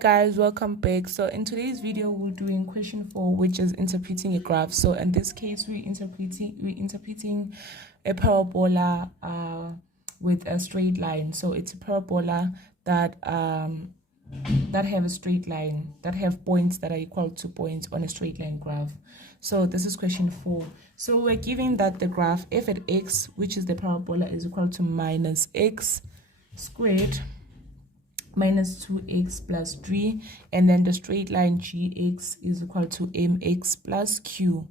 guys, welcome back. So in today's video we're doing question 4, which is interpreting a graph. So in this case we're interpreting a parabola with a straight line. So it's a parabola that have a straight line, that have points that are equal to points on a straight line graph. So this is question 4. So we're given that the graph f at x, which is the parabola, is equal to minus x squared minus 2x plus 3, and then the straight line gx is equal to mx plus q.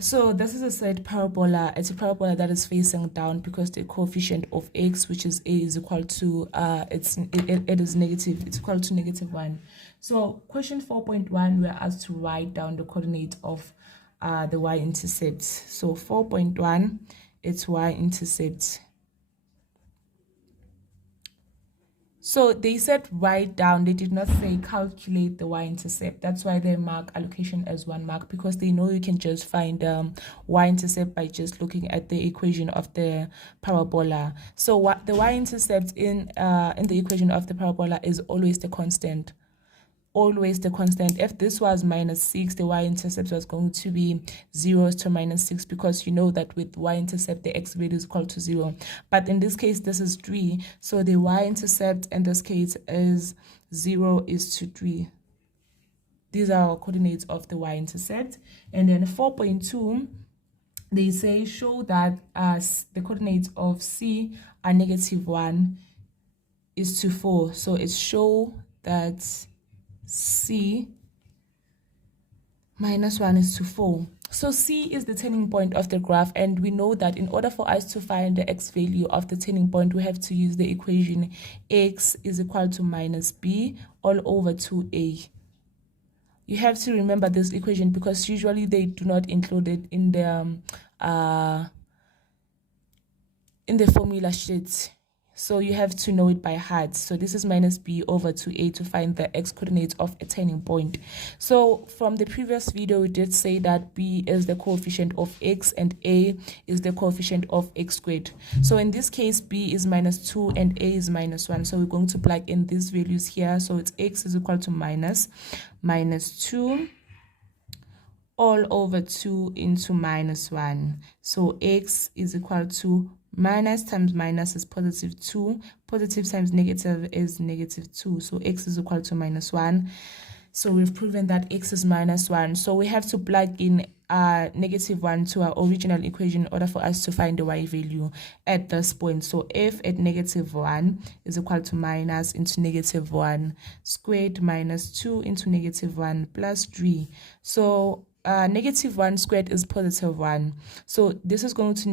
So this is a said parabola. It's a parabola that is facing down because the coefficient of x, which is a, is equal to it is negative. It's equal to -1. So question 4.1, we're asked to write down the coordinates of the y-intercept. So 4.1, it's y-intercept. So they said write down, they did not say calculate the y-intercept. That's why they mark allocation as 1 mark, because they know you can just find y-intercept by just looking at the equation of the parabola. So what the y-intercept in the equation of the parabola is always the constant. Always the constant. If this was -6, the y-intercept was going to be 0 to -6, because you know that with y-intercept the x value is equal to 0. But in this case this is 3, so the y-intercept in this case is 0 is to 3. These are our coordinates of the y-intercept. And then 4.2, they say show that the coordinates of c are -1 is to 4. So it's show that c -1 is to 4. So c is the turning point of the graph, and we know that in order for us to find the x value of the turning point, we have to use the equation x is equal to -b all over 2a. You have to remember this equation because usually they do not include it in the formula sheet. So you have to know it by heart. So this is -b over 2a to find the x coordinates of a turning point. So from the previous video, we did say that b is the coefficient of x and a is the coefficient of x squared. So in this case, b is -2 and a is -1. So we're going to plug in these values here. So it's x is equal to -2 all over 2 into -1. So x is equal to minus times minus is +2, positive times negative is -2. So x is equal to -1. So we've proven that x is -1. So we have to plug in -1 to our original equation in order for us to find the y value at this point. So f at -1 is equal to minus into -1 squared -2 into -1 plus 3. So -1 squared is +1. So this is going to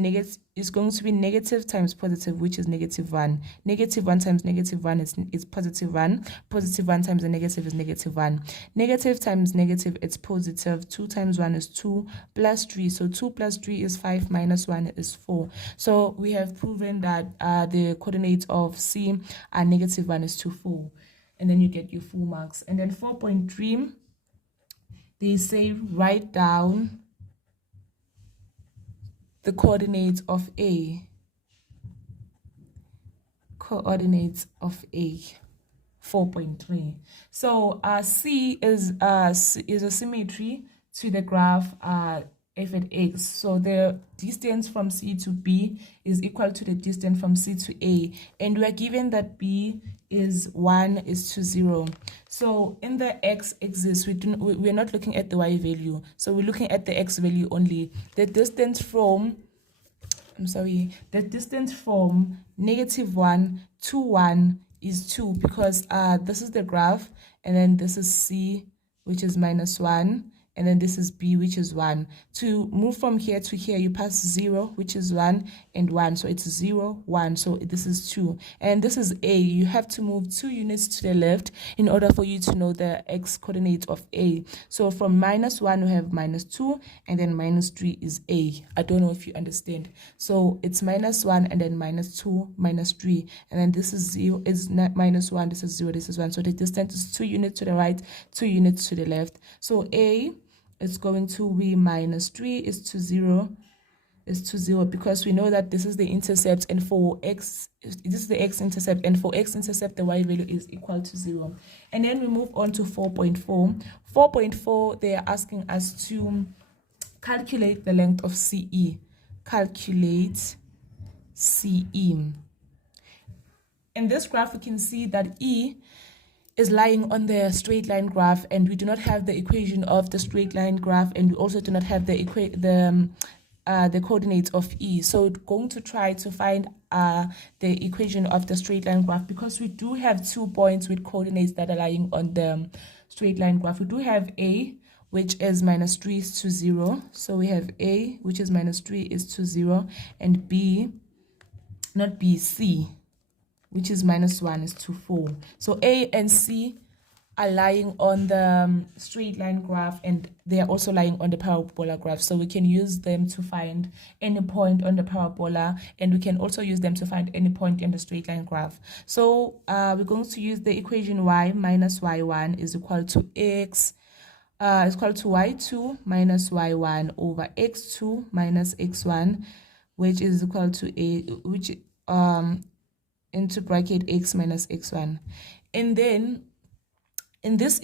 be negative times positive, which is -1. -1 times -1 is +1. +1 times the negative is -1. Negative times negative, it's positive. 2 times 1 is 2 plus 3. So 2 plus 3 is 5 minus 1 is 4. So we have proven that the coordinates of c are -1 is to 4. And then you get your full marks. And then 4.3, they say write down the coordinates of a. Coordinates of a. 4.3. So c is a symmetry to the graph f at x. So the distance from c to b is equal to the distance from c to a, and we are given that b is 1 is to 0. So in the x-axis, we're not looking at the y value, so we're looking at the x value only. The distance from -1 to 1 is 2, because this is the graph, and then this is c, which is -1, and then this is b, which is 1. To move from here to here, you pass 0, which is 1, and 1. So it's 0, 1. So this is 2. And this is a. You have to move 2 units to the left in order for you to know the x coordinates of a. So from -1, we have -2, and then -3 is a. I don't know if you understand. So it's -1, and then -2, -3. And then this is 0, is -1, this is 0, this is 1. So the distance is 2 units to the right, 2 units to the left. So a, it's going to be -3 is to 0 is to 0 because we know that this is the intercept, and for x, this is the x-intercept, and for x-intercept, the y value is equal to 0. And then we move on to 4.4. 4.4, they are asking us to calculate the length of CE. Calculate CE. In this graph, we can see that E is lying on the straight line graph, and we do not have the equation of the straight line graph, and we also do not have the coordinates of E. So we're going to try to find the equation of the straight line graph, because we do have 2 points with coordinates that are lying on the straight line graph. We do have A, which is -3 is to 0. So we have A, which is -3 is to 0, and B, not B, C, which is -1 is to 4. So A and C are lying on the straight line graph, and they are also lying on the parabola graph. So we can use them to find any point on the parabola, and we can also use them to find any point in the straight line graph. So we're going to use the equation y minus y1 is equal to x is equal to y2 minus y1 over x2 minus x1, which is equal to into bracket x minus x1. And then in this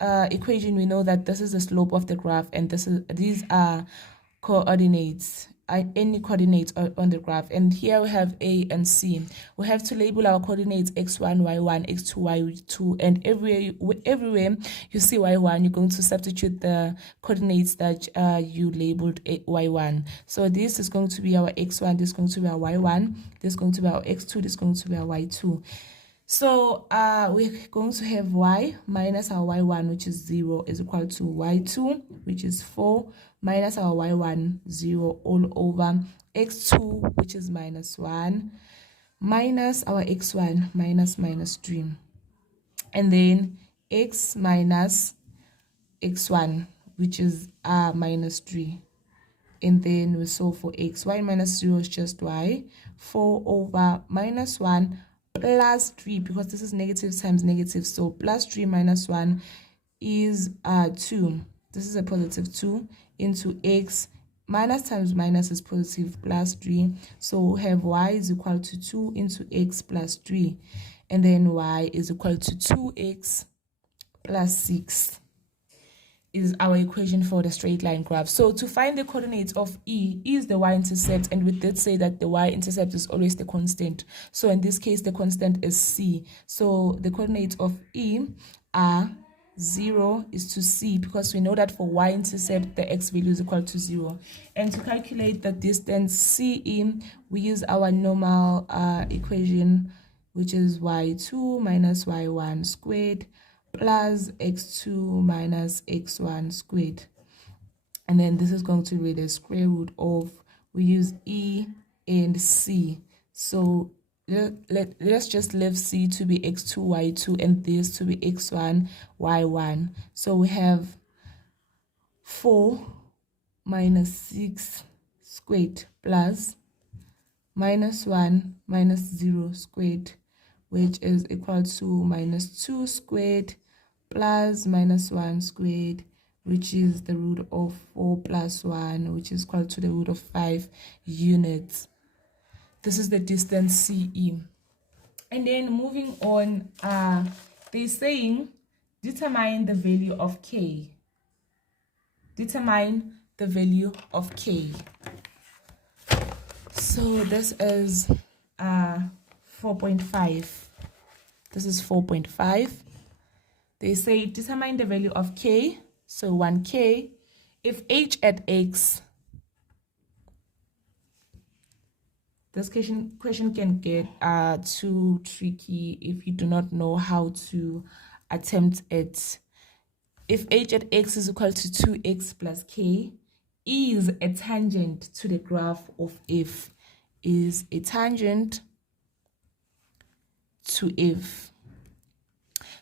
equation, we know that this is the slope of the graph, and these are coordinates, any coordinates on the graph. And here we have A and C. We have to label our coordinates x1, y1, x2, y2, and everywhere you see y1, you're going to substitute the coordinates that you labeled y1. So this is going to be our x1, this is going to be our y1, this is going to be our x2, this is going to be our y2. So we're going to have y minus our y1, which is 0, is equal to y2, which is 4, minus our y1, 0, all over x2, which is -1, minus our x1, -3. And then x minus x1, which is -3. And then we solve for x. Y minus 0 is just y. 4 over -1 plus 3, because this is negative times negative. So plus 3 minus 1 is 2. This is a positive 2 into x. Minus times minus is positive, plus 3. So we have y is equal to 2 into x plus 3. And then y is equal to 2x plus 6 is our equation for the straight line graph. So to find the coordinates of E is the y-intercept, and we did say that the y-intercept is always the constant. So in this case, the constant is C. So the coordinates of E are 0 is to C, because we know that for y-intercept, the x value is equal to 0. And to calculate the distance CE, we use our normal equation, which is y2 minus y1 squared plus x2 minus x1 squared. And then this is going to be the square root of, we use E and C. So let's just leave C to be x2, y2, and this to be x1, y1. So we have 4 minus 6 squared plus -1 minus 0 squared, which is equal to -2 squared plus -1 squared, which is the root of 4 plus 1, which is equal to the root of 5 units. This is the distance CE. And then moving on, they're saying determine the value of K. Determine the value of K. So this is 4.5. This is 4.5. They say determine the value of K. So 1K. If h at x, this question can get too tricky if you do not know how to attempt it. If h at x is equal to 2x plus k, is a tangent to the graph of f, is a tangent to f.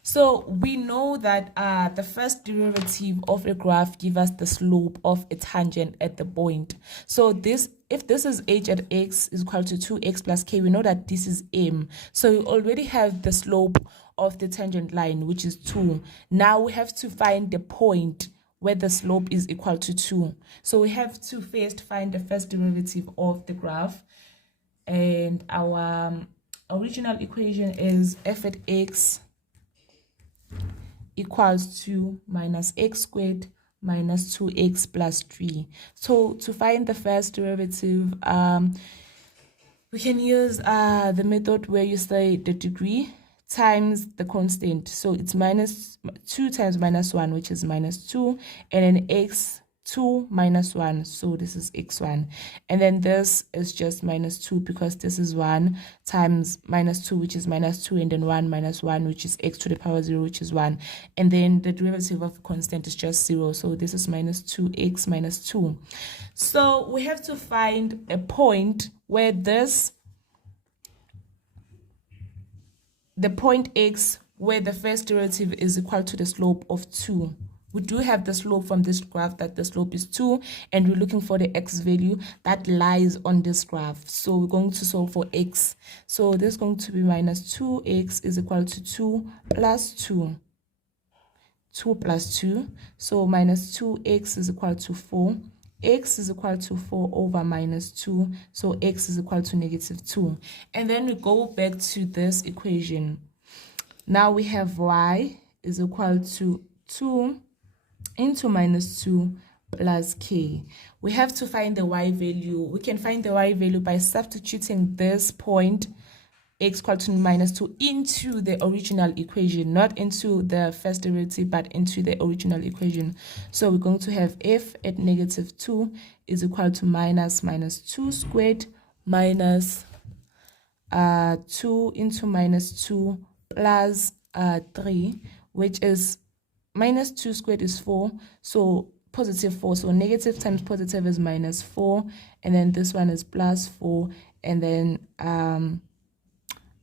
So we know that the first derivative of a graph gives us the slope of a tangent at the point. So this, if this is h at x is equal to 2x plus k, we know that this is m. So we already have the slope of the tangent line, which is 2. Now we have to find the point where the slope is equal to 2. So we have to first find the first derivative of the graph. And our original equation is f at x equals to minus x squared minus 2x plus 3. So to find the first derivative, we can use the method where you say the degree times the constant. So it's minus 2 times minus 1, which is minus 2, and then x 2 minus 1, so this is x1, and then this is just minus 2 because this is 1 times minus 2, which is minus 2, and then 1 minus 1, which is x to the power 0, which is 1, and then the derivative of constant is just 0, so this is minus 2x minus 2. So we have to find a point where the point x, where the first derivative is equal to the slope of 2. We do have the slope from this graph that the slope is 2, and we're looking for the x value that lies on this graph. So we're going to solve for x. So this is going to be minus 2x is equal to 2 plus 2. 2 plus 2. So minus 2x is equal to 4. X is equal to 4 over minus 2. So x is equal to negative 2. And then we go back to this equation. Now we have y is equal to 2 into minus 2 plus k. We have to find the y value. We can find the y value by substituting this point x equal to minus 2 into the original equation, not into the first derivative, but into the original equation. So we're going to have f at negative 2 is equal to minus 2 squared minus 2 into minus 2 plus 3, which is minus 2 squared is 4, so positive 4. So negative times positive is minus 4, and then this one is plus 4, and then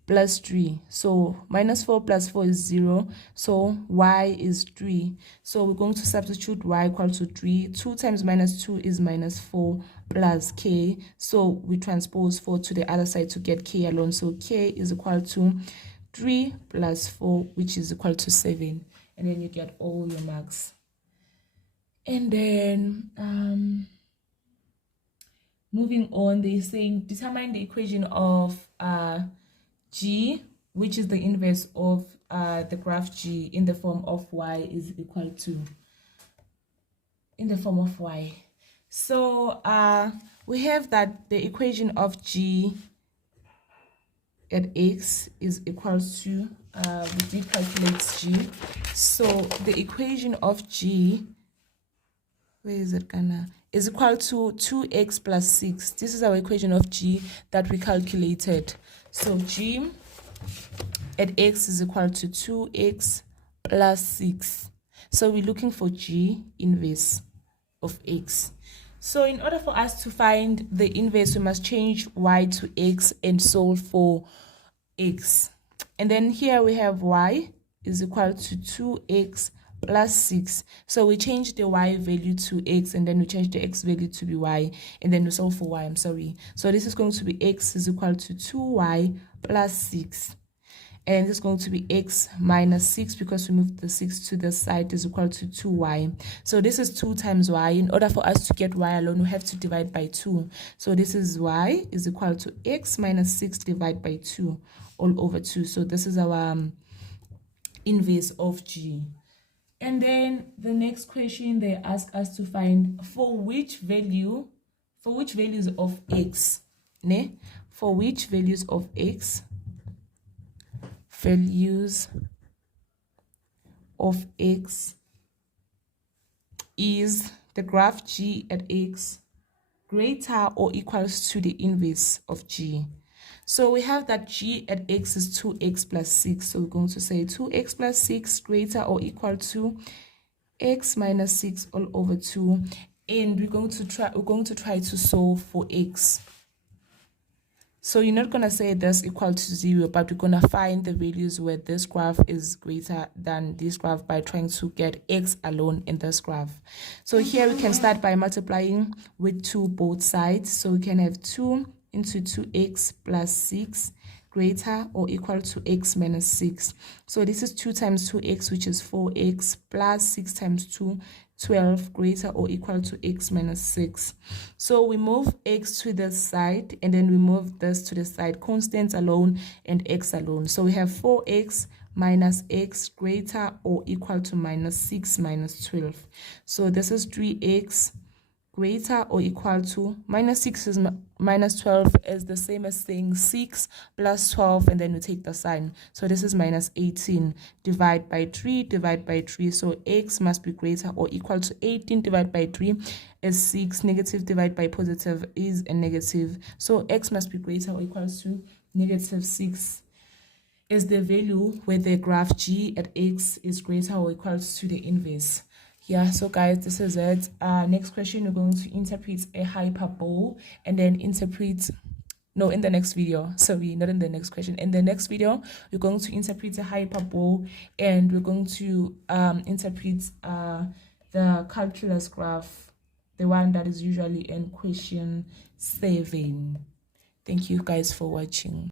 plus 3. So minus 4 plus 4 is 0. So y is 3. So we're going to substitute y equal to 3. 2 times minus 2 is minus 4 plus k. So we transpose 4 to the other side to get k alone. So k is equal to 3 plus 4, which is equal to 7. And then you get all your marks. And then moving on, they're saying determine the equation of g, which is the inverse of the graph g, in the form of y is equal to, in the form of y. So we have that the equation of g at x is equal to, we did calculate g. So the equation of g, where is it gonna, is equal to 2x plus 6. This is our equation of g that we calculated. So g at x is equal to 2x plus 6. So we're looking for g inverse of x. So in order for us to find the inverse, we must change y to x and solve for x. And then here we have y is equal to 2x plus 6. So we change the y value to x, and then we change the x value to be y, and then we solve for y, So this is going to be x is equal to 2y plus 6. And this is going to be x minus 6, because we moved the 6 to the side, is equal to 2y. So this is 2 times y. In order for us to get y alone, we have to divide by 2. So this is y is equal to x minus 6 divided by 2 all over 2. So this is our inverse of g. And then the next question, they ask us to find for which values of x, for which values of x, is the graph g at x greater or equals to the inverse of g. So we have that g at x is 2x plus 6. So we're going to say 2x plus 6 greater or equal to x minus 6 all over 2. And we're going to try to solve for x. So you're not going to say this equal to 0, but we're going to find the values where this graph is greater than this graph by trying to get x alone in this graph. So here we can start by multiplying with 2 both sides. So we can have 2 into 2x plus 6 greater or equal to x minus 6. So this is 2 times 2x, which is 4x, plus 6 times 2, 12 greater or equal to x minus 6. So we move x to the side, and then we move this to the side, constants alone and x alone. So we have 4x minus x greater or equal to minus 6 minus 12. So this is 3x greater or equal to minus 6 is minus 12 is the same as saying 6 plus 12, and then we take the sign. So this is minus 18. Divide by 3. So x must be greater or equal to 18 divided by 3 is 6. Negative divided by positive is a negative. So x must be greater or equal to negative 6 is the value where the graph g at x is greater or equal to the inverse. Yeah, so guys, this is it. Next question, we're going to interpret a hyperbola, and then interpret, no, in the next video, sorry, not in the next question. In the next video, we're going to interpret a hyperbola, and we're going to interpret the calculus graph, the one that is usually in question 7. Thank you guys for watching.